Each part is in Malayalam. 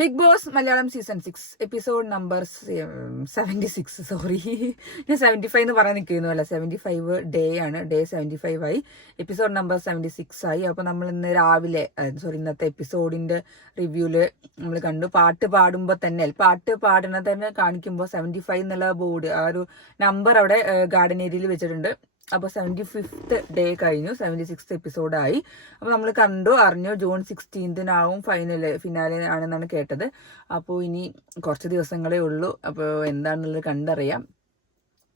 Big Boss Malayalam season 6 episode number 76. Sorry, ഞാൻ 75 എന്ന് പറയാൻ നിൽക്കുന്നു. അല്ല, 75 ഡേ ആണ്. ഡേ 75 ആയി. എപ്പിസോഡ് നമ്പർ 76 ആയി. അപ്പൊ നമ്മൾ ഇന്ന് രാവിലെ ഇന്നത്തെ എപ്പിസോഡിന്റെ റിവ്യൂല് നമ്മൾ കണ്ടു. പാട്ട് പാടുമ്പോൾ തന്നെ പാട്ട് പാടുന്നത് തന്നെ കാണിക്കുമ്പോൾ 75 എന്നുള്ള ബോർഡ്, ആ ഒരു നമ്പർ അവിടെ ഗാർഡൻ ഏരിയയിൽ വെച്ചിട്ടുണ്ട്. അപ്പോൾ 75th ഡേ കഴിഞ്ഞു. 76th എപ്പിസോഡായി. അപ്പോൾ നമ്മൾ കണ്ടു, അറിഞ്ഞു. ജൂൺ 16 ഫിനാലെ ആണെന്നാണ് കേട്ടത്. അപ്പോൾ ഇനി കുറച്ച് ദിവസങ്ങളേ ഉള്ളൂ. അപ്പോൾ എന്താണെന്നുള്ളത് കണ്ടറിയാം.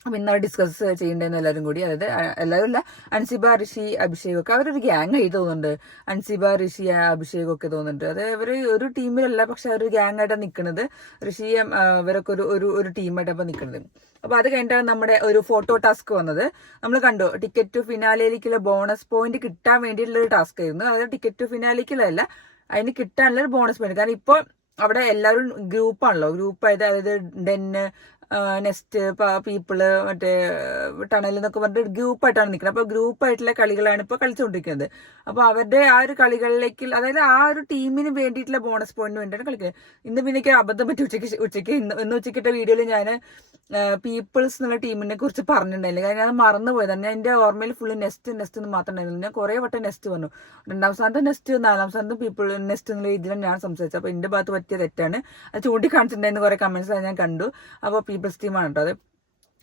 അപ്പം ഇന്നവർ ഡിസ്കസ് ചെയ്യേണ്ടതെന്ന് എല്ലാവരും കൂടി, അതായത് എല്ലാവരും അല്ല, അൻസിബ, ഋഷി, അഭിഷേകൊക്കെ അവരൊരു ഗ്യാങ് ആയി തോന്നുന്നുണ്ട്. അൻസിബ, ഋഷി, അഭിഷേകൊക്കെ തോന്നുന്നുണ്ട്. അത് ഇവർ ഒരു ടീമിലല്ല, പക്ഷെ അവരൊരു ഗ്യാങ് ആയിട്ടാണ് നിൽക്കുന്നത്. ഋഷിയും ഇവരൊക്കെ ഒരു ടീമായിട്ടാണ് നിൽക്കുന്നത്. അപ്പൊ അത് കഴിഞ്ഞിട്ടാണ് നമ്മുടെ ഒരു ഫോട്ടോ ടാസ്ക് വന്നത്. നമ്മൾ കണ്ടു, ടിക്കറ്റ് ടു ഫിനാലയിലേക്കുള്ള ബോണസ് പോയിന്റ് കിട്ടാൻ വേണ്ടിയിട്ടുള്ള ഒരു ടാസ്ക് ആയിരുന്നു. അതായത് ടിക്കറ്റ് ടു ഫിനാലേക്കുള്ളതല്ല, അതിന് കിട്ടാനുള്ള ഒരു ബോണസ് പോയിന്റ്. കാരണം ഇപ്പോൾ അവിടെ എല്ലാവരും ഗ്രൂപ്പാണല്ലോ. ഗ്രൂപ്പായത്, അതായത് ഡെന്ന്, നെസ്റ്റ്, പീപ്പിള്, മറ്റേ ടണൽ എന്നൊക്കെ പറഞ്ഞിട്ട് ഗ്രൂപ്പായിട്ടാണ് നിൽക്കുന്നത്. അപ്പൊ ഗ്രൂപ്പായിട്ടുള്ള കളികളാണ് ഇപ്പൊ കളിച്ചുകൊണ്ടിരിക്കുന്നത്. അപ്പൊ അവരുടെ ആ ഒരു കളികളിലേക്ക്, അതായത് ആ ഒരു ടീമിന് വേണ്ടിയിട്ടുള്ള ബോണസ് പോയിന്റിന് വേണ്ടിയാണ് കളിക്കുന്നത്. ഇന്ന് പിന്നെ എനിക്ക് അബദ്ധം പറ്റി ഉച്ചയ്ക്ക് ഇന്ന് ഉച്ചയ്ക്കിട്ട വീഡിയോയിൽ ഞാൻ പീപ്പിൾസ് എന്നുള്ള ടീമിനെ കുറിച്ച് പറഞ്ഞിട്ടുണ്ടായില്ല. കാരണം ഞാൻ മറന്നുപോയതാണ്. ഞാൻ എന്റെ ഓർമ്മയിൽ ഫുള്ള് നെസ്റ്റ് എന്ന് മാത്രം ഉണ്ടായിരുന്നില്ല. ഞാൻ കുറെ വട്ടം നെസ്റ്റ് പറഞ്ഞു. 2ാം സ്ഥാനത്ത് നെസ്റ്റ്, 4ാം സ്ഥാനത്ത് പീപ്പിൾ, നെസ്റ്റ് എന്നുള്ള രീതിയിലാണ് ഞാൻ സംസാരിച്ചത്. അപ്പൊ എന്റെ ഭാഗത്ത് പറ്റിയ തെറ്റാണ്. അത് ചൂണ്ടിക്കാണിച്ചിട്ടുണ്ടായിരുന്ന കുറെ കമന്റ്സ് ഞാൻ കണ്ടു. അപ്പോൾ പീപ്പിൾസ് ടീമാണ് കേട്ടോ അത്.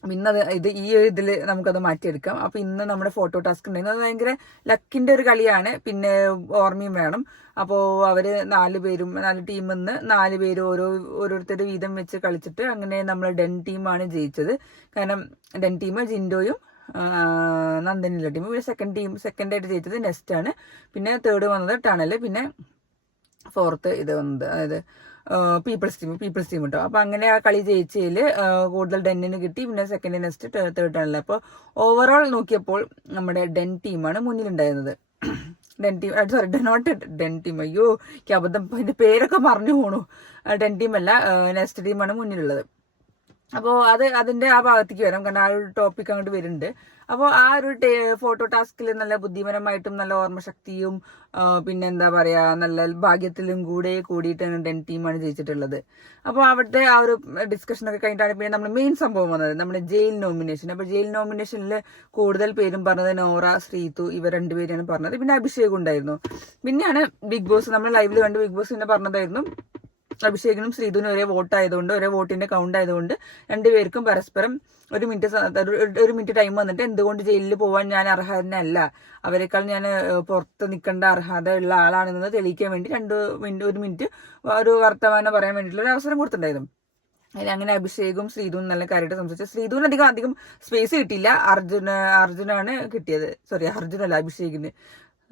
ഇന്നത് ഈ ഒരു ഇതിൽ നമുക്കത് മാറ്റിയെടുക്കാം. അപ്പൊ ഇന്ന് നമ്മുടെ ഫോട്ടോ ടാസ്ക് ഉണ്ടായിരുന്നു. അത് ഭയങ്കര ലക്കിന്റെ ഒരു കളിയാണ്. പിന്നെ ഓർമ്മയും വേണം. അപ്പോൾ അവര് 4 ടീമിൽ നിന്ന് 4 പേര് ഓരോരുത്തരുടെ വീതം വെച്ച് കളിച്ചിട്ട് അങ്ങനെ നമ്മൾ ഡെൻ ടീമാണ് ജയിച്ചത്. കാരണം ഡെൻ ടീം ജിൻഡോയും നന്ദനിലുള്ള ടീം. പിന്നെ സെക്കൻഡ് ആയിട്ട് ജയിച്ചത് നെസ്റ്റ് ആണ്. പിന്നെ തേർഡ് വന്നത് ടണല്. പിന്നെ 4th ഇത് വന്നത്, അതായത് പീപ്പിൾസ് ടീം കേട്ടോ. അപ്പൊ അങ്ങനെ ആ കളി ജയിച്ചതിൽ കൂടുതൽ ഡെന്നിന് കിട്ടി. പിന്നെ സെക്കൻഡ് നെസ്റ്റ്, തേർഡ് ആണല്ലോ. അപ്പോൾ ഓവറോൾ നോക്കിയപ്പോൾ നമ്മുടെ ഡെൻ ടീമാണ് മുന്നിലുണ്ടായിരുന്നത്. ഡെൻ ടീം, അയ്യോ എനിക്ക് അബദ്ധം, അതിന്റെ പേരൊക്കെ മറന്നു പോണു. ഡെൻ ടീം അല്ല, നെസ്റ്റ് ടീമാണ് മുന്നിലുള്ളത്. അപ്പോൾ അതിന്റെ ആ ഭാഗത്തേക്ക് വരാം. കാരണം ആ ഒരു ടോപ്പിക് അങ്ങോട്ട് വരുന്നുണ്ട്. അപ്പോൾ ആ ഒരു ഫോട്ടോ ടാസ്കിൽ നല്ല ബുദ്ധിപരമായിട്ടും നല്ല ഓർമ്മശക്തിയും പിന്നെ എന്താ പറയാ, നല്ല ഭാഗ്യത്തിലും കൂടിയിട്ടാണ് ഡെൻ ടീമാണ് ജയിച്ചിട്ടുള്ളത്. അപ്പോൾ അവിടുത്തെ ആ ഒരു ഡിസ്കഷനൊക്കെ കഴിഞ്ഞിട്ടാണ് പിന്നെ നമ്മൾ മെയിൻ സംഭവം വന്നത്, നമ്മുടെ ജയിൽ നോമിനേഷൻ. അപ്പോൾ ജയിൽ നോമിനേഷനിൽ കൂടുതൽ പേരും പറഞ്ഞത് നോറ, ശ്രീതു, ഇവർ 2 പേരാണ് പറഞ്ഞത്. പിന്നെ അഭിഷേക് ഉണ്ടായിരുന്നു. പിന്നെയാണ് ബിഗ് ബോസ്, നമ്മൾ ലൈവിൽ കണ്ട് ബിഗ് ബോസ് തന്നെ പറഞ്ഞതായിരുന്നു, അഭിഷേകിനും ശ്രീധുവിനും ഒരേ വോട്ടായതുകൊണ്ട്, ഒരേ വോട്ടിന്റെ കൗണ്ട് ആയതുകൊണ്ട് 2 പേർക്കും പരസ്പരം ഒരു മിനിറ്റ് ടൈം വന്നിട്ട് എന്തുകൊണ്ട് ജയിലിൽ പോവാൻ ഞാൻ അർഹനല്ല, അവരെക്കാൾ ഞാൻ പുറത്ത് നിൽക്കേണ്ട അർഹത ഉള്ള ആളാണെന്ന് തെളിയിക്കാൻ വേണ്ടി 1 മിനിറ്റ് ഒരു വർത്തമാനം പറയാൻ വേണ്ടിയിട്ടുള്ള ഒരു അവസരം കൊടുത്തിട്ടുണ്ടായിരുന്നു. അതിൽ അങ്ങനെ അഭിഷേകും ശ്രീധുവും നല്ല കാര്യമായിട്ട് സംസാരിച്ചു. ശ്രീധുവിന് അധികം സ്പേസ് കിട്ടിയില്ല. അർജുനാണ് കിട്ടിയത്. അർജുനല്ല, അഭിഷേകിന്.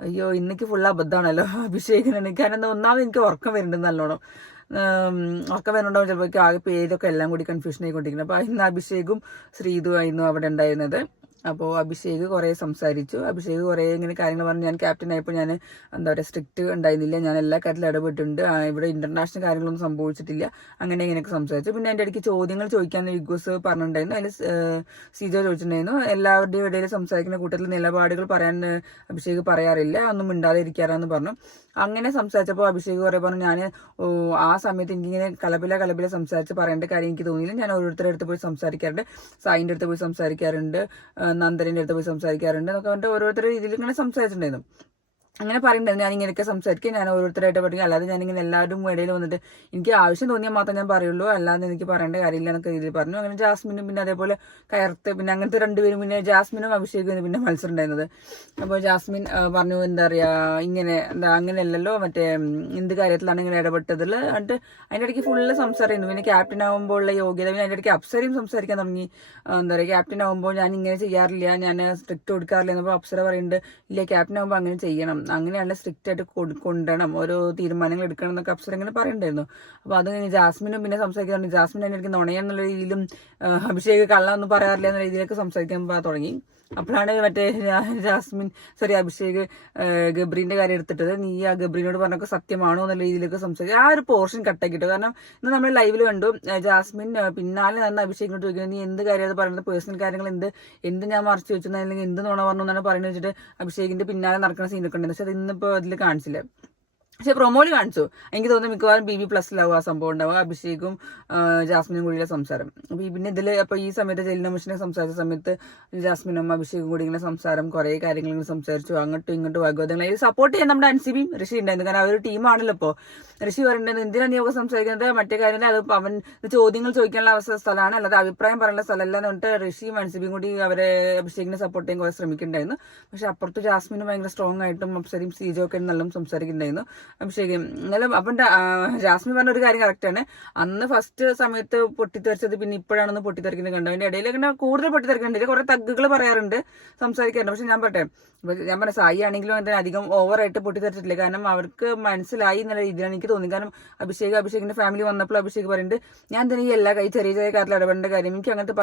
അയ്യോ, ഇന്നേക്ക് ഫുൾ അബദ്ധമാണല്ലോ അഭിഷേകിനാണ്. കാരണം ഒന്നാമത് എനിക്ക് ഉറക്കം വരുന്നുണ്ട് നല്ലോണം. ഉറക്കം വരുന്നുണ്ടാവും. ചിലപ്പോൾ ആകെ പേരൊക്കെ എല്ലാം കൂടി കൺഫ്യൂഷൻ ആയിക്കൊണ്ടിരിക്കുന്നത്. അപ്പൊ ഇന്ന് അഭിഷേകും ശ്രീധുവായിരുന്നു അവിടെ ഉണ്ടായിരുന്നത്. അപ്പോൾ അഭിഷേക് കുറെ സംസാരിച്ചു. അഭിഷേക് കുറെ ഇങ്ങനെ കാര്യങ്ങൾ പറഞ്ഞു. ഞാൻ ക്യാപ്റ്റൻ ആയപ്പോൾ ഞാൻ എന്താ പറയുക, സ്ട്രിക്റ്റ് ഉണ്ടായിരുന്നില്ല, ഞാൻ എല്ലാ കാര്യത്തിലും ഇടപെട്ടിട്ടുണ്ട്, ഇവിടെ ഇന്റർനാഷണൽ കാര്യങ്ങളൊന്നും സംഭവിച്ചിട്ടില്ല, അങ്ങനെ ഇങ്ങനെയൊക്കെ സംസാരിച്ചു. പിന്നെ എൻ്റെ ഇടയ്ക്ക് ചോദ്യങ്ങൾ ചോദിക്കാൻ ബിഗ് ബോസ് പറഞ്ഞിട്ടുണ്ടായിരുന്നു. അതിൽ സീജോ ചോദിച്ചിട്ടുണ്ടായിരുന്നു, എല്ലാവരുടെയും ഇടയിൽ സംസാരിക്കുന്ന കൂട്ടത്തിൽ നിലപാടുകൾ പറയാൻ അഭിഷേക് പറയാറില്ല, ഒന്നും മിണ്ടാതെ ഇരിക്കാറാന്ന് പറഞ്ഞു. അങ്ങനെ സംസാരിച്ചപ്പോൾ അഭിഷേക് കുറെ പറഞ്ഞു, ഞാൻ ആ സമയത്ത് എനിക്കിങ്ങനെ കലപില സംസാരിച്ച് പറയേണ്ട കാര്യം എനിക്ക് തോന്നിയില്ല, ഞാൻ ഓരോരുത്തരുടെ അടുത്ത് പോയി സംസാരിക്കാറുണ്ട്, സായിന്റെ അടുത്ത് പോയി സംസാരിക്കാറുണ്ട്, നന്ദനിന്റെ അടുത്ത് പോയി സംസാരിക്കാറുണ്ട് എന്നൊക്കെ പറഞ്ഞിട്ട് ഓരോരുത്തരുടെ രീതിയിൽ ഇങ്ങനെ സംസാരിച്ചിട്ടുണ്ടായിരുന്നു. അങ്ങനെ പറയുന്നുണ്ടായിരുന്നു, ഞാൻ ഇങ്ങനെയൊക്കെ സംസാരിക്കുക, ഞാൻ ഓരോരുത്തരായിട്ട് പഠിക്കും, അല്ലാതെ ഞാനിങ്ങനെ എല്ലാവരും ഇടയിൽ വന്നിട്ട് എനിക്ക് ആവശ്യം തോന്നിയാൽ മാത്രം ഞാൻ പറയുള്ളൂ, അല്ലാതെ എനിക്ക് പറയേണ്ട കാര്യമില്ല എന്നൊക്കെ രീതിയിൽ പറഞ്ഞു. അങ്ങനെ ജാസ്മിനും പിന്നെ അതേപോലെ കയർത്ത്, പിന്നെ അങ്ങനത്തെ 2 പേരും, പിന്നെ ജാസ്മിനും അഭിഷേകും പിന്നെ മത്സരം ഉണ്ടായിരുന്നത്. അപ്പോൾ ജാസ്മിൻ പറഞ്ഞു, എന്താ പറയാ, ഇങ്ങനെ അങ്ങനെയല്ലല്ലോ, മറ്റേ എന്ത് കാര്യത്തിലാണ് ഇങ്ങനെ ഇടപെട്ടതിൽ എന്നിട്ട് അതിൻ്റെ ഇടയ്ക്ക് ഫുള്ള് സംസാരിക്കുന്നു. പിന്നെ ക്യാപ്റ്റൻ ആകുമ്പോൾ ഉള്ള യോഗ്യത, പിന്നെ അതിൻ്റെ ഇടയ്ക്ക് അപ്സരയും സംസാരിക്കാൻ തുടങ്ങി. എന്താ പറയുക, ക്യാപ്റ്റൻ ആകുമ്പോൾ ഞാൻ ഇങ്ങനെ ചെയ്യാറില്ല, ഞാൻ സ്ട്രിക്റ്റ് കൊടുക്കാറില്ല എന്നപ്പോൾ അപ്സര പറയുന്നുണ്ട്, ഇല്ല ക്യാപ്റ്റൻ ആകുമ്പോൾ അങ്ങനെ ചെയ്യണം, അങ്ങനെയാണ് സ്ട്രിക്റ്റ് ആയിട്ട് കൊണ്ടുവരണം, ഓരോ തീരുമാനങ്ങൾ എടുക്കണം എന്നൊക്കെ അപ്സര ഇങ്ങനെ പറയുന്നുണ്ടായിരുന്നു. അപ്പോൾ അത് ജാസ്മിനും പിന്നെ സംസാരിക്കാൻ, ജാസ്മിൻ അതിൻ്റെ ഇടയ്ക്ക് നുണയെന്നുള്ള രീതിയിലും അഭിഷേക് കള്ളൊന്നും പറയാറില്ല എന്ന രീതിയിലൊക്കെ സംസാരിക്കാൻ തുടങ്ങി. അപ്പോഴാണ് മറ്റേ അഭിഷേക് ഗബ്രീന്റെ കാര്യം എടുത്തിട്ടത്, നീ ആ ഗബ്രീനോട് പറഞ്ഞൊക്കെ സത്യമാണോ എന്നുള്ള രീതിയിലൊക്കെ സംസാരിച്ചു. ആ ഒരു പോർഷൻ കട്ടാക്കിട്ടോ. കാരണം ഇന്ന് നമ്മൾ ലൈവിൽ കണ്ടു, ജാസ്മിൻ പിന്നാലെ നിന്ന് അഭിഷേകിനോട് ചോദിക്കുന്നത്, നീ എന്ത് കാര്യമാണ് പറയുന്നത്, പേഴ്സണൽ കാര്യങ്ങൾ എന്ത് ഞാൻ മറച്ചു വെച്ചു, അല്ലെങ്കിൽ എന്ത് നുണ പറഞ്ഞു എന്നാണ് പറയുന്നത് വെച്ചിട്ട് അഭിഷേകിന്റെ പിന്നാലെ നടക്കുന്ന സീനൊക്കെ ഉണ്ട്. പക്ഷെ അത് ഇന്നിപ്പോ അതിൽ കാണിച്ചില്ല. പക്ഷെ പ്രൊമോയിൽ കാണിച്ചു. എനിക്ക് തോന്നുന്നു മിക്കവാറും BB+ലാവും ആ സംഭവം ഉണ്ടാവുക, അഭിഷേകും ജാസ്മിനും കൂടിയുള്ള സംസാരം. അപ്പൊ പിന്നെ ഇതില് അപ്പൊ ഈ സമയത്ത് ജെലിന മിഷനെ സംസാരിച്ച സമയത്ത് ജാസ്മിനും അഭിഷേകും കൂടി ഇങ്ങനെ സംസാരം, കുറെ കാര്യങ്ങൾ ഇങ്ങനെ സംസാരിച്ചു, അങ്ങോട്ടും ഇങ്ങോട്ടും വാഗ്വാദങ്ങൾ. ഇത് സപ്പോർട്ട് ചെയ്യാൻ നമ്മുടെ അൻസിബിയും ഋഷി ഉണ്ടായിരുന്നു. കാരണം അവർ ടീമാണല്ലോ. ഇപ്പോ ഋഷി പറയുന്നത് എന്തിനാണ് നീ ഒക്കെ സംസാരിക്കുന്നത്, മറ്റേ കാര്യത്തിൽ അത് അവൻ ചോദ്യങ്ങൾ ചോദിക്കാനുള്ള അവസ്ഥ സ്ഥലമാണ്, അല്ലാതെ അഭിപ്രായം പറയാനുള്ള സ്ഥലമല്ല എന്ന് പറഞ്ഞിട്ട് ഋഷിയും അൻസിബിയും കൂടി അവരെ അഭിഷേകിനെ സപ്പോർട്ട് ചെയ്യാൻ കുറെ ശ്രമിക്കുന്നുണ്ടായിരുന്നു. പക്ഷെ അപ്പുറത്ത് ജാസ്മിന് ഭയങ്കര സ്ട്രോങ് ആയിട്ടും അപ്സരയും സീജോ ഒക്കെ നല്ലോണം സംസാരിക്കുന്നുണ്ടായിരുന്നു അഭിഷേകം. എന്നാലും അപ്പം ജാസ്മിൻ പറഞ്ഞ ഒരു കാര്യം കറക്റ്റാണ്. അന്ന് ഫസ്റ്റ് സമയത്ത് പൊട്ടിത്തെറിച്ചത് പിന്നെ ഇപ്പോഴാണെന്ന് പൊട്ടിത്തെറിക്കുന്നത് കണ്ടു. അതിന്റെ ഇടയിൽ ഇങ്ങനെ കൂടുതൽ പൊട്ടിത്തെറിക്കുന്നുണ്ട്, കുറെ തഗ്ഗുകൾ പറയാറുണ്ട്, സംസാരിക്കാറുണ്ട്. പക്ഷെ ഞാൻ പറഞ്ഞ സായി ആണെങ്കിലും അങ്ങനെ അധികം ഓവറായിട്ട് പൊട്ടിത്തെറിച്ചിട്ടില്ല. കാരണം അവർക്ക് മനസ്സിലായി എന്നുള്ള രീതിയിലാണ് എനിക്ക് തോന്നി. കാരണം അഭിഷേകിന്റെ ഫാമിലി വന്നപ്പോൾ അഭിഷേക് പറയുന്നുണ്ട്, ഞാൻ തന്നെ ഈ എല്ലാ ചെറിയ ചെറിയ കാര്യത്തിൽ ഇടപെടേണ്ട കാര്യം, എനിക്ക് അങ്ങനത്തെ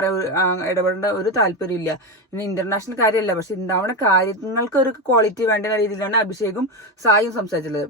ഇടപെടേണ്ട ഒരു താല്പര്യമില്ല. പിന്നെ ഇന്റർനാഷണൽ കാര്യമല്ല, പക്ഷെ ഉണ്ടാവുന്ന കാര്യങ്ങൾക്ക് ഒരു ക്വാളിറ്റി വേണ്ട രീതിയിലാണ് അഭിഷേകും സായും സംസാരിച്ചത്.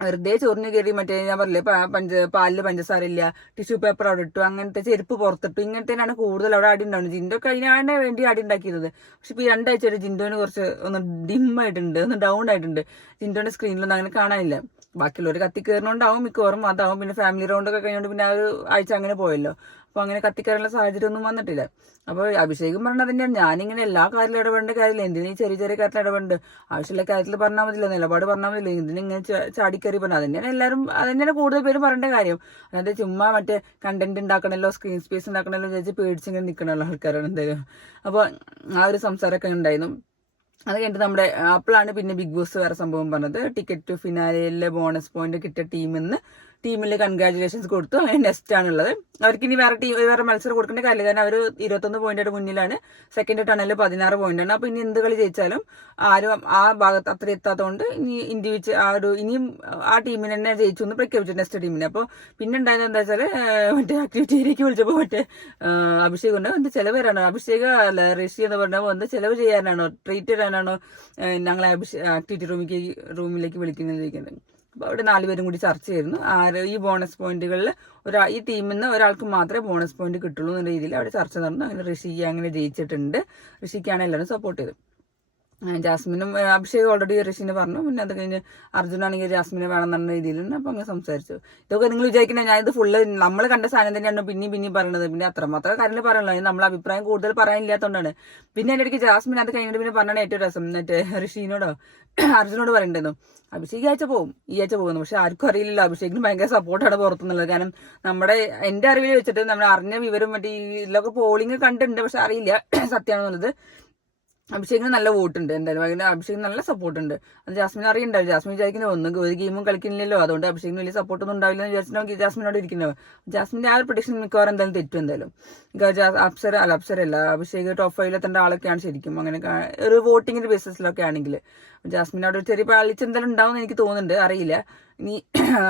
വെറുതെ ചൊറിഞ്ഞു കയറി മറ്റേ ഞാൻ പറഞ്ഞില്ലേ പാലില് പഞ്ചസാര ഇല്ല, ടിഷ്യൂ പേപ്പർ അവിടെ ഇട്ടു, അങ്ങനത്തെ ചെരുപ്പ് പുറത്തിട്ടു, ഇങ്ങനത്തേനാണ് കൂടുതൽ അവിടെ അടി ഉണ്ടാവുന്നത്. ജിൻഡോ അതിനാണ് വേണ്ടി അടി ഉണ്ടാക്കിയത്. പക്ഷെ ഇപ്പൊ 2 ആഴ്ചയായിട്ട് ജിൻഡോന് കുറച്ച് ഒന്ന് ഡിം ആയിട്ടുണ്ട്, ഒന്ന് ഡൗൺ ആയിട്ടുണ്ട്. ജിൻഡോന്റെ സ്ക്രീനിലൊന്നും അങ്ങനെ കാണാനില്ല. ബാക്കിയുള്ളവർ കത്തി കയറുന്നുണ്ടാവും മിക്കവാറും, അതാവും. പിന്നെ ഫാമിലി റൗണ്ട് ഒക്കെ കഴിഞ്ഞുകൊണ്ട് പിന്നെ ആ ഒരു ആഴ്ച അങ്ങനെ പോയല്ലോ. അപ്പൊ അങ്ങനെ കത്തിക്കയറുള്ള സാഹചര്യം ഒന്നും വന്നിട്ടില്ല. അപ്പൊ അഭിഷേകം പറഞ്ഞത് തന്നെയാണ്, ഞാനിങ്ങനെ എല്ലാ കാര്യത്തിലും ഇടപെടേണ്ട കാര്യമില്ല, എന്തിനീ ചെറിയ ചെറിയ കാര്യത്തിൽ ഇടപെടേണ്ട, ആവശ്യമുള്ള കാര്യത്തിൽ പറഞ്ഞാൽ മതില്ല, നിലപാട് പറഞ്ഞാൽ മതില്ല, ഇതിനിങ്ങനെ ചാടിക്കറി പറഞ്ഞാൽ അതന്നെയാണ് എല്ലാവരും, അതന്നെയാണ് കൂടുതൽ പേര് പറയേണ്ട കാര്യം. അതായത് ചുമ്മാ മറ്റേ കണ്ടന്റ് ഉണ്ടാക്കണല്ലോ, സ്ക്രീൻ സ്പേസ് ഉണ്ടാക്കണല്ലോ വിചാരിച്ച് പേടിച്ചിങ്ങനെ നിൽക്കണല്ലോ ആൾക്കാരാണ് എന്തായാലും. അപ്പൊ ആ ഒരു സംസാരമൊക്കെ ഉണ്ടായിരുന്നു. അത് കഴിഞ്ഞിട്ട് നമ്മുടെ അപ്പോഴാണ് പിന്നെ ബിഗ് ബോസ് വേറെ സംഭവം പറഞ്ഞത്. ടിക്കറ്റ് ടു ഫിനാലയിലെ ബോണസ് പോയിന്റ് കിട്ടിയ ടീമിൽ കൺഗ്രാചുലേഷൻസ് കൊടുത്തു. അങ്ങനെ നെക്സ്റ്റ് ആണുള്ളത്. അവർക്ക് ഇനി വേറെ മത്സരം കൊടുക്കേണ്ട കാര്യമില്ല. കാരണം അവർ 21 പോയിന്റായിട്ട് മുന്നിലാണ്. സെക്കൻഡ് ടണലിൽ 16 പോയിന്റാണ്. അപ്പൊ ഇനി എന്ത് കളി ജയിച്ചാലും ആരും ആ ഭാഗത്ത് അത്ര എത്താത്തതുകൊണ്ട് ഇനി ഇനിയും ആ ടീമിന് തന്നെ ജയിച്ചു എന്ന് പ്രഖ്യാപിച്ചു, നെക്സ്റ്റ് ടീമിന്. അപ്പൊ പിന്നെ ഉണ്ടായത് എന്താ വെച്ചാല് മറ്റേ ആക്ടിവിറ്റിയിലേക്ക് വിളിച്ചപ്പോ മറ്റേ അഭിഷേക് ഉണ്ട്, എന്ത് ചെലവ് വരാണോ, അഭിഷേക് അല്ല ഋഷി എന്ന് പറഞ്ഞപ്പോൾ എന്ത് ചെലവ് ചെയ്യാനാണോ, ട്രീറ്റ് ചെയ്യാനാണോ ഞങ്ങളെ ആക്ടിവിറ്റി റൂമിലേക്ക് വിളിക്കുന്നത് ചോദിക്കുന്നത്. അപ്പൊ അവിടെ 4 പേരും കൂടി ചർച്ച ചെയ്യുന്നു. ഈ ബോണസ് പോയിന്റുകളിൽ ഈ ടീമിൽ നിന്ന് ഒരാൾക്ക് മാത്രമേ ബോണസ് പോയിന്റ് കിട്ടുള്ളൂ എന്ന രീതിയിൽ അവിടെ ചർച്ച നടന്നു. അങ്ങനെ ഋഷിക്ക് അങ്ങനെ ജയിച്ചിട്ടുണ്ട്. ഋഷിക്കാണ് എല്ലാവരും സപ്പോർട്ട് ചെയ്തത്. ജാസ്മിനും അഭിഷേക് ഓൾറെഡി ഋഷിനെ പറഞ്ഞു. പിന്നെ അത് കഴിഞ്ഞ് അർജുനാണെങ്കിൽ ജാസ്മിനെ വേണം എന്ന രീതിയിലാണ്. അപ്പൊ അങ്ങനെ സംസാരിച്ചു. ഇതൊക്കെ നിങ്ങൾ വിചാരിക്കണേ ഞാൻ ഇത് ഫുള്ള് നമ്മൾ കണ്ട സാധനം തന്നെയാണ് പിന്നെയും പറയുന്നത്. പിന്നെ അത്രമാത്രം കാര്യങ്ങൾ പറയാനുള്ളത്, നമ്മൾ അഭിപ്രായം കൂടുതൽ പറയാനില്ലാത്തതുകൊണ്ടാണ്. പിന്നെ എൻ്റെ ഇടയ്ക്ക് ജാസ്മിൻ അത് കഴിഞ്ഞിട്ട് പിന്നെ പറഞ്ഞാണ് ഏറ്റവും രസം, എന്നിട്ട് ഋഷിനോടോ അർജുനോട് പറയണ്ടായിരുന്നു, അഭിഷേക് ഈ ആഴ്ച പോകുന്നു. പക്ഷെ ആർക്കും അറിയില്ലല്ലോ അഭിഷേകിന് ഭയങ്കര സപ്പോർട്ടാണ് പുറത്തുനിന്നുള്ളത്. കാരണം എന്റെ അറിവിൽ വെച്ചിട്ട് നമ്മൾ അറിഞ്ഞ വിവരം മറ്റേ ഇതിലൊക്കെ പോളിംഗ് കണ്ടിട്ടുണ്ട്, പക്ഷെ അറിയില്ല സത്യമാണെന്നുള്ളത്. അഭിഷേകിന് നല്ല വോട്ടുണ്ട് എന്തായാലും, അഭിഷേകിന് നല്ല സപ്പോർട്ട് ഉണ്ട്. അത് ജാസ്മിൻ അറിയണ്ടാവും. ജാസ്മിൻ വിചാരിക്കുന്നത് ഒരു ഗെയിമും കളിക്കുന്നില്ലല്ലോ, അതുകൊണ്ട് അഭിഷേകിന് വലിയ സപ്പോർട്ടൊന്നും ഉണ്ടാവില്ല എന്ന് വിചാരിച്ചിട്ടുണ്ടെങ്കിൽ ജാസ്മിനോട് ഇരിക്കുന്നത്. ജാസ്മിന്റെ ആ ഒരു പ്രൊഡിക്ഷൻ മിക്കവാറും എന്തായാലും തെറ്റും എന്തായാലും. അപ്സരല്ല അഭിഷേക് ടോപ്പ് 5 എത്തേണ്ട ആളൊക്കെയാണ് ശരിക്കും, അങ്ങനെ ഒരു വോട്ടിങ്ങിന്റെ ബേസിസിലൊക്കെ ആണെങ്കിൽ. ജാസ്മിൻ അവിടെ ഒരു ചെറിയ പാളിച്ച് എന്തായാലും ഉണ്ടാവും എന്ന് എനിക്ക് തോന്നുന്നുണ്ട്, അറിയില്ല. ഇനി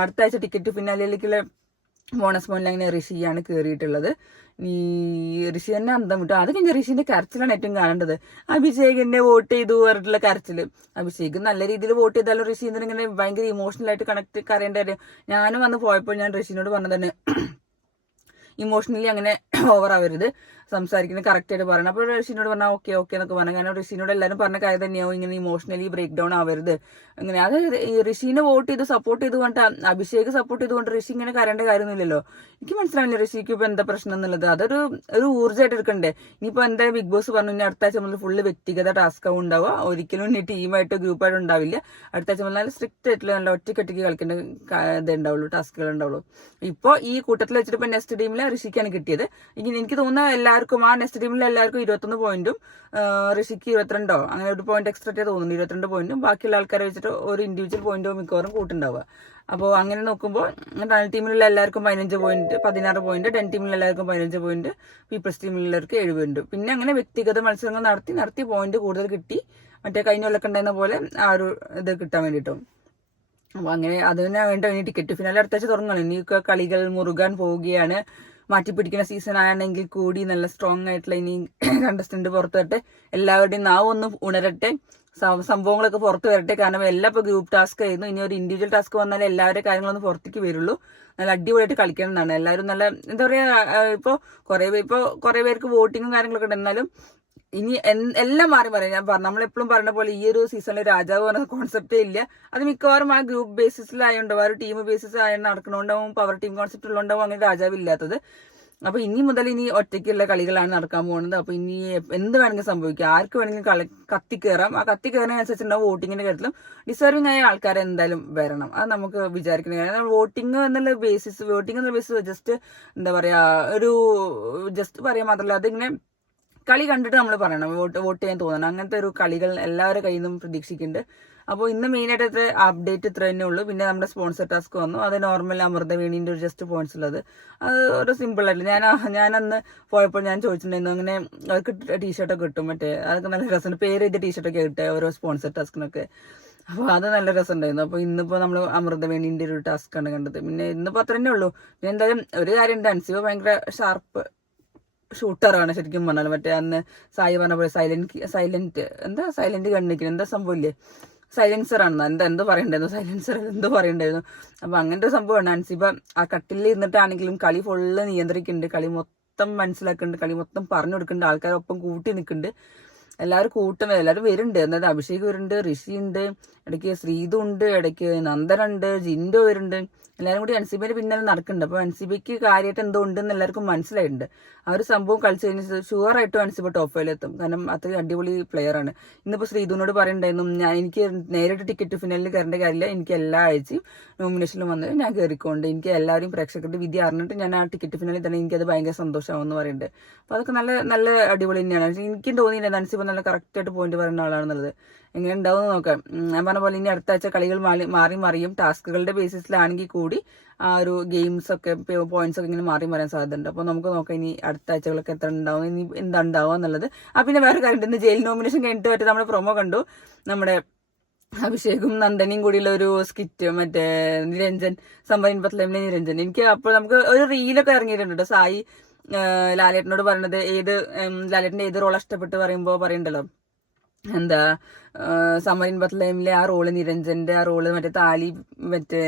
അടുത്ത ആഴ്ച ടിക്കറ്റ് ഫിനാലിലേക്കുള്ള ബോണസ് പോയിന്റിൽ അങ്ങനെ ഋഷിയാണ് കയറിയിട്ടുള്ളത്. ഈ ഋഷി തന്നെ അന്തം വിട്ടു. അത് കഴിഞ്ഞ ഋഷിന്റെ കരച്ചിലാണ് ഏറ്റവും കാണേണ്ടത്. അഭിഷേകിനെ വോട്ട് ചെയ്തു പറഞ്ഞിട്ടുള്ള കരച്ചില്. അഭിഷേക് നല്ല രീതിയിൽ വോട്ട് ചെയ്താലും ഋഷി ഇങ്ങനെ ഭയങ്കര ഇമോഷണൽ ആയിട്ട് കരയേണ്ട കാര്യം. ഞാനും വന്ന് പോയപ്പോൾ ഞാൻ ഋഷിനോട് പറഞ്ഞു തന്നെ, ഇമോഷണലി അങ്ങനെ ഓവർ ആവരുത്, സംസാരിക്കുന്നത് കറക്റ്റ് ആയിട്ട് പറയണം. അപ്പോൾ ഋഷിനോട് പറഞ്ഞാൽ ഓക്കെ എന്നൊക്കെ പറഞ്ഞു. കാരണം ഋഷിനോട് എല്ലാവരും പറഞ്ഞ കാര്യം തന്നെയാവും, ഇങ്ങനെ ഇമോഷണലി ബ്രേക്ക് ഡൗൺ ആവരുത് അങ്ങനെ. അതായത് ഈ ഋഷിനെ വോട്ട് ചെയ്ത് സപ്പോർട്ട് ചെയ്തുകൊണ്ട് അഭിഷേക് സപ്പോർട്ട് ചെയ്തുകൊണ്ട് ഋഷി ഇങ്ങനെ കരേണ്ട കാര്യമൊന്നുമില്ലല്ലോ. എനിക്ക് മനസ്സിലാവില്ല ഋഷിക്ക് ഇപ്പൊ എന്താ പ്രശ്നം എന്നുള്ളത്. അതൊരു ഊർജ്ജമായിട്ട് എടുക്കണ്ടേ. ഇനിയിപ്പോ എന്തായാലും ബിഗ് ബോസ് പറഞ്ഞു ഇനി അടുത്ത ആഴ്ച മുതൽ ഫുള്ള് വ്യക്തിഗത ടാസ്ക് ആവും ഉണ്ടാവുക, ഒരിക്കലും ഇനി ടീമായിട്ട് ഗ്രൂപ്പായിട്ട് ഉണ്ടാവില്ല. അടുത്ത ആഴ്ച മുതൽ നല്ല സ്ട്രിക്റ്റ് ആയിട്ടുള്ള നല്ല ഒറ്റയ്ക്ക് കളിക്കേണ്ട ഇതേ ഉണ്ടാവുള്ളൂ, ടാസ്കുകൾ ഉണ്ടാവുള്ളൂ. ഇപ്പൊ ഈ കൂട്ടത്തിൽ വെച്ചിട്ട് ഇപ്പൊ നെക്സ്റ്റ് ടീമിൽ ഋഷിക്കാണ് കിട്ടിയത്. എനിക്ക് തോന്നുന്ന എല്ലാവർക്കും ആ നെക്സ്റ്റ് ടീമിൽ എല്ലാവർക്കും 21 പോയിന്റും ഋഷിക്ക് 22 അങ്ങനെ ഒരു പോയിന്റ് എക്സ്ട്രാ തോന്നുന്നു, 22 പോയിന്റും. ബാക്കിയുള്ള ആൾക്കാരെ വെച്ചിട്ട് ഒരു ഇൻഡിവിജ്വൽ പോയിന്റോ മിക്കവാറും കൂട്ടുണ്ടാവുക. അപ്പോൾ അങ്ങനെ നോക്കുമ്പോൾ ടണൽ ടീമിലുള്ള എല്ലാവർക്കും 15 പോയിന്റ്, 16 പോയിന്റ്, 10 ടീമിലുള്ള എല്ലാവർക്കും 15 പോയിന്റ്, പീപ്പിൾസ് ടീമിലുള്ളവർക്ക് 7 പോയിന്റ്. പിന്നെ അങ്ങനെ വ്യക്തിഗത മത്സരങ്ങൾ നടത്തി പോയിന്റ് കൂടുതൽ കിട്ടി. മറ്റേ കഴിഞ്ഞ കൊല്ലൊക്കെ ഉണ്ടായിരുന്ന പോലെ ആ ഒരു ഇത് കിട്ടാൻ വേണ്ടിയിട്ടും. അപ്പൊ അങ്ങനെ അതിന് വേണ്ട ഇനി ടിക്കറ്റ് ഫിനാലെ അടുത്താഴ്ച തുടങ്ങണം. ഇനി കളികൾ മുറുകാൻ പോവുകയാണ്. മാറ്റിപ്പിടിക്കുന്ന സീസൺ ആണെങ്കിൽ കൂടി നല്ല സ്ട്രോങ് ആയിട്ടുള്ള ഇനി കണ്ടസ്റ്റന്റ് പുറത്തു വരട്ടെ, എല്ലാവരുടെയും നാവൊന്ന് ഉണരട്ടെ, സംഭവങ്ങളൊക്കെ പുറത്തു വരട്ടെ. കാരണം എല്ലാം ഇപ്പൊ ഗ്രൂപ്പ് ടാസ്ക് ആയിരുന്നു. ഇനി ഒരു ഇൻഡിവിജ്വൽ ടാസ്ക് വന്നാലേ എല്ലാവരുടെ കാര്യങ്ങളൊന്നും പുറത്തേക്ക് വരുള്ളൂ. നല്ല അടിപൊളിയായിട്ട് കളിക്കണം എന്നാണ് എല്ലാവരും. നല്ല എന്താ പറയാ, ഇപ്പൊ കുറെ പേർക്ക് വോട്ടിങ്ങും കാര്യങ്ങളൊക്കെ ഉണ്ട്. എന്നാലും ഇനി എല്ലാം മാറി പറയാം. ഞാൻ നമ്മളെപ്പോഴും പറഞ്ഞ പോലെ ഈ ഒരു സീസണിൽ രാജാവ് പറഞ്ഞ കോൺസെപ്റ്റേ ഇല്ല. അത് മിക്കവാറും ആ ഗ്രൂപ്പ് ബേസിസിലായോണ്ടാവും, ആ ഒരു ടീം ബേസിസ് ആയ നടക്കണോണ്ടാവും, പവർ ടീം കോൺസെപ്റ്റ് ഉള്ളതുകൊണ്ടാവും അങ്ങനെ രാജാവ് ഇല്ലാത്തത്. അപ്പൊ ഇനി മുതൽ ഇനി ഒറ്റയ്ക്കുള്ള കളികളാണ് നടക്കാൻ പോകുന്നത്. അപ്പൊ ഇനി എന്ത് വേണമെങ്കിലും സംഭവിക്കാം, ആർക്ക് വേണമെങ്കിലും കത്തിക്കയറാം. ആ കത്തിക്കയറിനനുസരിച്ചുണ്ടാവും വോട്ടിങ്ങിന്റെ കാര്യത്തിലും ഡിസർവിംഗ് ആയ ആൾക്കാർ എന്തായാലും വരണം. അത് നമുക്ക് വിചാരിക്കുന്ന കാര്യം. വോട്ടിംഗ് എന്നുള്ള ബേസിസ് ജസ്റ്റ് എന്താ പറയാ, ഒരു ജസ്റ്റ് പറയാൻ മാത്രമല്ല, അതിങ്ങനെ കളി കണ്ടിട്ട് നമ്മൾ പറയണം വോട്ട് ചെയ്യാൻ തോന്നണം. അങ്ങനത്തെ ഒരു കളികൾ എല്ലാവരുടെ കയ്യിൽ നിന്നും പ്രതീക്ഷിക്കുന്നുണ്ട്. അപ്പോൾ ഇന്ന് മെയിനായിട്ട് ഇത്ര അപ്ഡേറ്റ് ഇത്ര തന്നെ ഉള്ളൂ. പിന്നെ നമ്മുടെ സ്പോൺസർ ടാസ്ക് വന്നു. അത് നോർമൽ അമൃതവേണിന്റെ ഒരു ജസ്റ്റ് പോയിന്റ്സ് ഉള്ളത്. അത് ഒരു സിമ്പിൾ ആയിട്ടില്ല. ഞാൻ അന്ന് പോയപ്പോൾ ഞാൻ ചോദിച്ചിട്ടുണ്ടായിരുന്നു, അങ്ങനെ അവർക്ക് ടീഷർട്ടൊക്കെ കിട്ടും, മറ്റേ അതൊക്കെ നല്ല രസമുണ്ട്, പേര് ചെയ്ത ടീഷർട്ടൊക്കെ കിട്ടുക ഓരോ സ്പോൺസർ ടാസ്കിനൊക്കെ. അപ്പോൾ അത് നല്ല രസമുണ്ടായിരുന്നു. അപ്പോൾ ഇന്നിപ്പോൾ നമ്മൾ അമൃതവേണിന്റെ ഒരു ടാസ്ക് ആണ് കണ്ടത്. പിന്നെ ഇന്നിപ്പോൾ അത്ര തന്നെ ഉള്ളൂ. ഞാൻ എന്തായാലും ഒരു കാര്യം ഉണ്ട്, അൻസിബ ഭയങ്കര ഷാർപ്പ് ഷൂട്ടറാണ് ശരിക്കും പറഞ്ഞാൽ. മറ്റേ അന്ന് സായി പറഞ്ഞ പോലെ സൈലന്റ് കണ്ണിക്കുന്നു എന്താ സംഭവമില്ലേ, സൈലൻസർ ആണ് എന്തോ പറയണ്ടായിരുന്നു, സൈലൻസർ എന്തോ പറയണ്ടായിരുന്നു. അപ്പൊ അങ്ങനത്തെ ഒരു സംഭവമാണ്. അൻസിബ ആ കട്ടിലിൽ ഇരുന്നിട്ടാണെങ്കിലും കളി ഫുള്ള് നിയന്ത്രിക്കുന്നുണ്ട്, കളി മൊത്തം മനസ്സിലാക്കുന്നുണ്ട്, കളി മൊത്തം പറഞ്ഞു കൊടുക്കുന്നുണ്ട്, ആൾക്കാരൊപ്പം കൂട്ടി നിൽക്കുന്നുണ്ട്. എല്ലാവരും വരുന്നുണ്ട്. അതായത് അഭിഷേക് വരുന്നുണ്ട്, ഋഷി ഉണ്ട്, ഇടയ്ക്ക് ശ്രീതു ഉണ്ട്, ഇടയ്ക്ക് നന്ദനുണ്ട്, ജിൻഡോ വരുന്നുണ്ട്. എല്ലാവരും കൂടി അൻസിബയുടെ പിന്നാലെ നടക്കുന്നുണ്ട്. അപ്പൊ അൻസിബയ്ക്ക് കാര്യമായിട്ട് എന്തോ ഉണ്ടെന്ന് എല്ലാവർക്കും മനസ്സിലായിട്ടുണ്ട്. ആ ഒരു സംഭവം കളിച്ചു കഴിഞ്ഞാൽ ഷുവർ ആയിട്ടും അൻസിബ ടോപ്പ് ഫൈവിലെത്തും. കാരണം അത്രയും അടിപൊളി പ്ലെയർ ആണ്. ഇന്നിപ്പോ ശ്രീധുവിനോട് പറയണ്ടായിരുന്നു, എനിക്ക് നേരിട്ട് ടിക്കറ്റ് ഫിനാലിൽ കയറേണ്ട കാര്യമില്ല, എനിക്ക് എല്ലാ ആഴ്ചയും നോമിനേഷനിലും വന്ന് ഞാൻ കയറിക്കൊണ്ട് എനിക്ക് എല്ലാവരും പ്രേക്ഷകരുടെ വിധി അറിഞ്ഞിട്ട് ഞാൻ ആ ടിക്കറ്റ് ഫിനാലിൽ തന്നെ എനിക്കത് ഭയങ്കര സന്തോഷമാവെന്ന് പറയുന്നുണ്ട്. അപ്പൊ അതൊക്കെ നല്ല നല്ല അടിപൊളി തന്നെയാണ്. എനിക്കും തോന്നിയില്ല അൻസിബ നല്ല കറക്റ്റായിട്ട് പോയിന്റ് പറയുന്ന ആളാണെന്നുള്ളത്. എങ്ങനെ ഉണ്ടാവും നോക്കാം. ഞാൻ പറഞ്ഞ പോലെ ഇനി അടുത്ത ആഴ്ച കളികൾ മാറി മറിയും. ടാസ്കുകളുടെ ബേസിസിലാണെങ്കിൽ കൂടി ആ ഒരു ഗെയിംസ് ഒക്കെ പോയിന്റ്സ് ഒക്കെ ഇങ്ങനെ മാറി മറിയാൻ സാധ്യതയുണ്ട്. അപ്പോൾ നമുക്ക് നോക്കാം ഇനി അടുത്ത ആഴ്ചകളൊക്കെ എത്ര ഉണ്ടാവും, ഇനി എന്താ ഉണ്ടാവുക എന്നുള്ളത്. പിന്നെ വേറെ കാര്യം, ഇന്ന് ജയിൽ നോമിനേഷൻ കഴിഞ്ഞിട്ട് പറ്റി നമ്മൾ പ്രൊമോ കണ്ടു. നമ്മുടെ അഭിഷേകും നന്ദനിയും കൂടിയുള്ള ഒരു സ്കിറ്റ്, മറ്റേ നിരഞ്ജൻ സമ്പന്നിൻ പത്ലമിലെ നിരഞ്ജൻ. എനിക്ക് അപ്പോൾ നമുക്ക് ഒരു റീലൊക്കെ ഇറങ്ങിയിട്ടുണ്ട്. സായി ലാലേട്ടനോട് പറയണത് ലാലേട്ടന്റെ ഏത് റോൾ ഇഷ്ടപ്പെട്ട് പറയുമ്പോൾ പറയണ്ടല്ലോ, എന്താ സമരിൻ ബത്ലഹേമിലെ ആ റോള്, നിരഞ്ജന്റെ ആ റോള്, മറ്റേ താലി മറ്റേ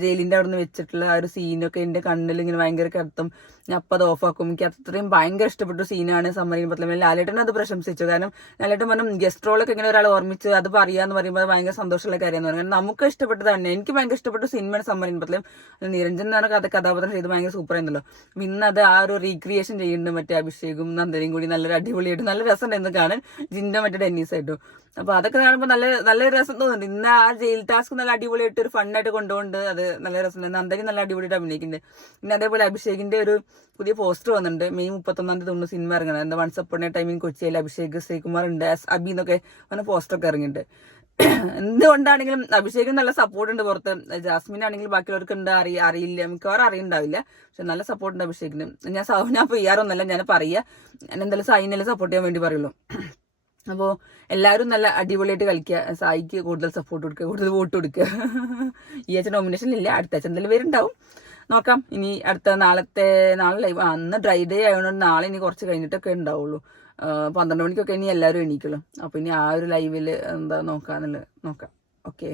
ജയിലിന്റെ അവിടെ നിന്ന് വെച്ചിട്ടുള്ള ആ ഒരു സീനൊക്കെ എന്റെ കണ്ണിൽ ഇങ്ങനെ ഭയങ്കര കടത്തും. ഞാൻ അപ്പം അത് ഓഫാക്കും. എനിക്ക് അത്രയും ഭയങ്കര ഇഷ്ടപ്പെട്ട സീനാണ് സമരിൻ ബത്ലഹേമിൽ. ലാലേട്ടൻ അത് പ്രശംസിച്ചു. കാരണം ലാലേട്ടൻ പറഞ്ഞു ഗസ്റ്റ് റോളൊക്കെ ഇങ്ങനെ ഒരാൾ ഓർമ്മിച്ച് അത് പറയാന്ന് പറയുമ്പോൾ ഭയങ്കര സന്തോഷമുള്ള കാര്യമെന്ന് പറഞ്ഞു. കാരണം നമുക്ക് ഇഷ്ടപ്പെട്ടത് തന്നെ. എനിക്ക് ഭയങ്കര ഇഷ്ടപ്പെട്ട സിനിമയാണ് സമരിൻ ബത്ലഹേം. നിരഞ്ജൻ എന്ന് പറഞ്ഞ കഥാപാത്രം ചെയ്ത് ഭയങ്കര സൂപ്പർ ആയിരുന്നല്ലോ. ഇന്ന് അത് ആ ഒരു റീക്രിയേഷൻ ചെയ്യുന്നുണ്ട്. മറ്റേ അഭിഷേകും നന്ദനയും കൂടി നല്ലൊരു അടിപൊളിയായിട്ട് നല്ല രസമുണ്ടായിരുന്നു കാണാൻ, ജിൻഡോ മറ്റേ ഡെന്നീസ് ആയിട്ടും. അപ്പൊ അതൊക്കെ കാണുമ്പോൾ നല്ല രസം തോന്നുന്നുണ്ട്. ഇന്ന് ആ ജയിൽ ടാസ്ക് നല്ല അടിപൊളിയായിട്ട് ഒരു ഫണ്ണായിട്ട് കൊണ്ടുപോകുന്നുണ്ട്. അത് നല്ല രസം. നന്ദനി നല്ല അടിപൊളിയായിട്ട് അഭിനയിക്കുന്നുണ്ട്. പിന്നെ അതേപോലെ അഭിഷേകിന്റെ ഒരു പുതിയ പോസ്റ്റർ വന്നിട്ടുണ്ട്. മെയ് 31 തോന്നുന്നു സിനിമ ഇറങ്ങണം. എന്താ once upon a time in കൊച്ചിയിൽ അഭിഷേക്, ശ്രീകുമാർ ഉണ്ട്, അബി എന്നൊക്കെ അങ്ങനെ പോസ്റ്ററൊക്കെ ഇറങ്ങിയിട്ടുണ്ട്. എന്തുകൊണ്ടാണെങ്കിലും അഭിഷേകിന് നല്ല സപ്പോർട്ട് ഉണ്ട് പുറത്ത്. ജാസ്മിൻ ആണെങ്കിലും ബാക്കിയുള്ളവർക്ക് ഉണ്ട് അറിയില്ല, മിക്കവാറും അറിയുണ്ടാവില്ല. പക്ഷെ നല്ല സപ്പോർട്ട് ഉണ്ട് അഭിഷേകിന്. ഞാൻ ചെയ്യാറൊന്നുമല്ല, ഞാൻ പറയാ, ഞാൻ എന്തായാലും സായിനെല്ലാം സപ്പോർട്ട് ചെയ്യാൻ വേണ്ടി പറയുള്ളൂ. അപ്പോൾ എല്ലാവരും നല്ല അടിപൊളിയായിട്ട് കളിക്കുക, സായിക്ക് കൂടുതൽ സപ്പോർട്ട് കൊടുക്കുക, കൂടുതൽ വോട്ട് കൊടുക്കുക. ഈ ആഴ്ച നോമിനേഷനിലില്ല, അടുത്ത ആഴ്ച എന്തായാലും വരുന്നുണ്ടാവും, നോക്കാം. ഇനി നാളെ ലൈവ്, അന്ന് ഡ്രൈ ഡേ ആയതുകൊണ്ട് നാളെ ഇനി കുറച്ച് കഴിഞ്ഞിട്ടൊക്കെ ഉണ്ടാവുള്ളൂ. 12 മണിക്കൊക്കെ ഇനി എല്ലാവരും എണീക്കുള്ളൂ. അപ്പോൾ ഇനി ആ ഒരു ലൈവിൽ എന്താ നോക്കാം. ഓക്കെ.